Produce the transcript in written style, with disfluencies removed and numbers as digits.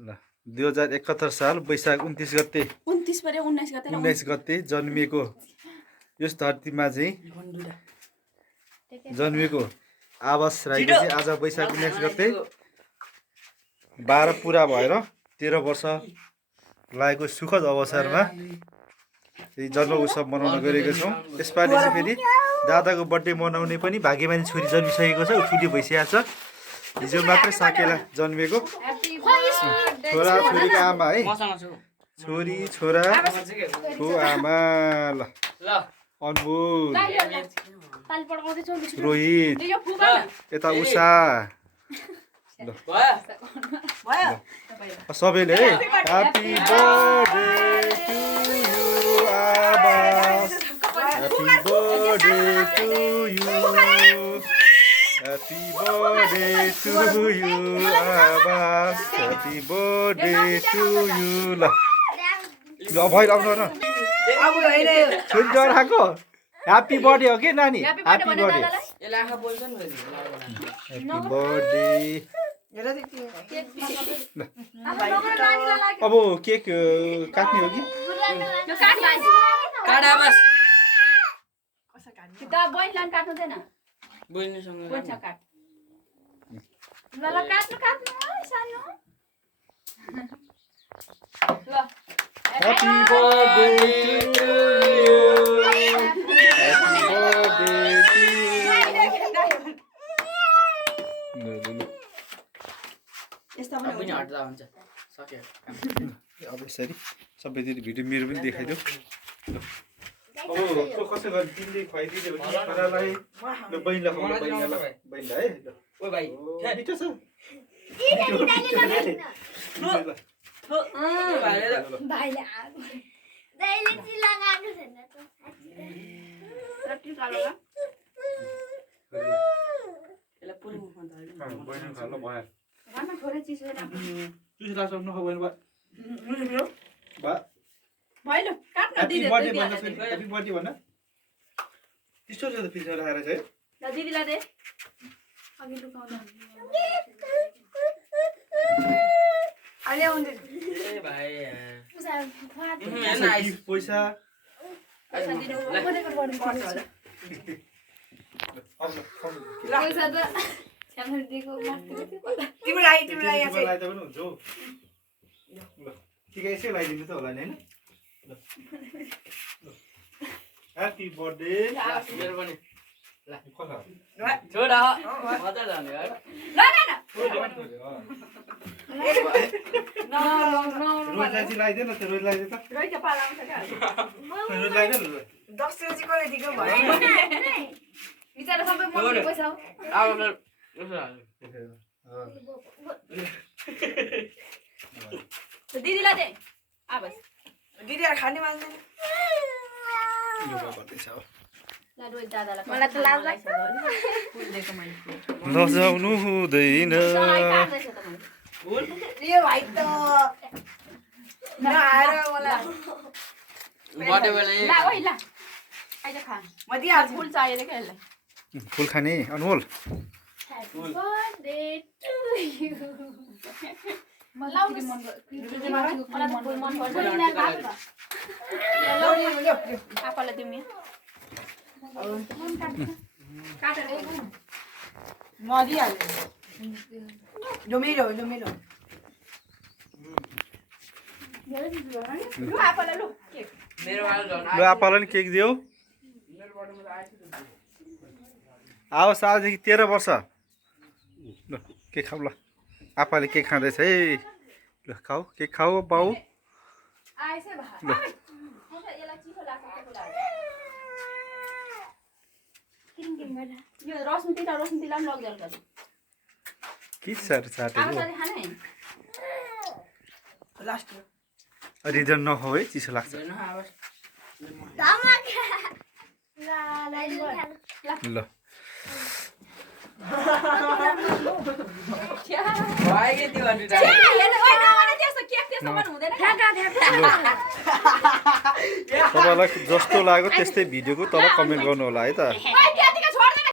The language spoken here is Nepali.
ल 2071 साल वैशाख 29 गते 29 परे 19 गते 19 गते जन्मिएको यस धरतीमा चाहिँ जन्मिएको आवास राईको चाहिँ आज वैशाख 19 गते 12 पुरा भएर 13 वर्ष लागेको सुखद अवसरमा जन्म उत्सव मनाउन गएको छौँ। यसपालि चाहिँ फेरि दादाको बर्थडे मनाउने पनि भाग्यमानी छोरी जन्मिसकेको छ, ठुली भइसकेको छ। हिजो मात्रै साकेला जन्मेको छोरा छोरीको आमा है, छोरी छोरा को आमा ल अनमोल रोहित यता उषा सबैले है ह्यापी बर्थडे टु यु आबास, happy birthday to you, happy birthday to you आबास, ह्यापी बर्थडे टु यु। ल भइ आउनु न छोरी डर खाएको ह्यापी बर्थडे हो कि नानी, ह्यापी बर्थडे ह्यापी बर्थडे। अब केक काट्ने हो कि Happy birthday to you. Happy birthday to you. अब यसरी सबैतिर भिडियो मेरो पनि देखाइदेऊ। अब कसो गरी तिमीले खुवाइदियौ भने छोरालाई ल बहिनीलाई खुवाउनु, बहिनीलाई है। ओ भाइ मिठो छ भाइले आगो दाइले चिला गाएको छैन त रट्टी चालो ल एला पुरै मुखमा धाल्नु बहिनी खालो भयो घरमा थोरै चिसो न चिसो लाग्छ नखाऊ बहिनी बा बा भाइ ल काट्न ह्यापी दिदी बर्थडे भन्न चाहिँ ह्यापी बर्थडे भन्न त्यस्तो छ त पिछा राखेर चाहिँ ल दिदीलाई दे अघि लुकाउनु अहिले आउँदै ए भाइ पुसा खुवा पैसा पैसा दिनु भनेको पर्छ होला पैसा त सामने दिएको माथि तिमीलाई यहाँ चाहिँ लगाइदिए पनि हुन्छ हौ। ल ठिकै यसै लगाइदिनु त होला नि हैन। ह्यापी बर्थडे मेरो पनि ल कसो छोड मजा जाने यार ल रोजलाई चाहिँ लगाइदिए न त रोज लगाइदिए त रोइके पाला आउँछ क्या रोज लगाइदिए न 10 केजी कसले दिएको भयो बिचारा सबै मम्मी पैसा हो अब दिदीलाई दे आबस दिदीहरु खाने मान्दैन ल रोज दादालाई मलाई त लाज लाग्छ फुल दिएको मैले लजाउनु हुँदैन यो भाइ त नआएर मलाई बर्थडे बेला ला ओइ ला आइज खा म दिइहाल्छु फुल चाहियो के यसलाई फुल खाने अनमोल ह्यापी बर्थडे टु यु मलाई फुल मन पर्छ आपालाई दिउँ काटेर म दिइहाल्छु जो मेरो लु आपालाई लु केक मेरो वाला ल आपालाई नि केक दियो आओस् आजदेखि 13 वर्ष ल केक खाऊ ल आपाले केक खाँदैछ है ल खाऊ केक खाऊ बाउ आएछ भा यसलाई चिसो लाग्छ के लाग्छ किन गर्दा यो रसुन तिला लग्छ अलगढी के सर साटेको आवाज खाने लास्ट रिजन नखाऊ है चिसो लाग्छ ल तपाईँलाई जस्तो लाग्यो त्यस्तै भिडियोको तल कमेन्ट गर्नु होला है त।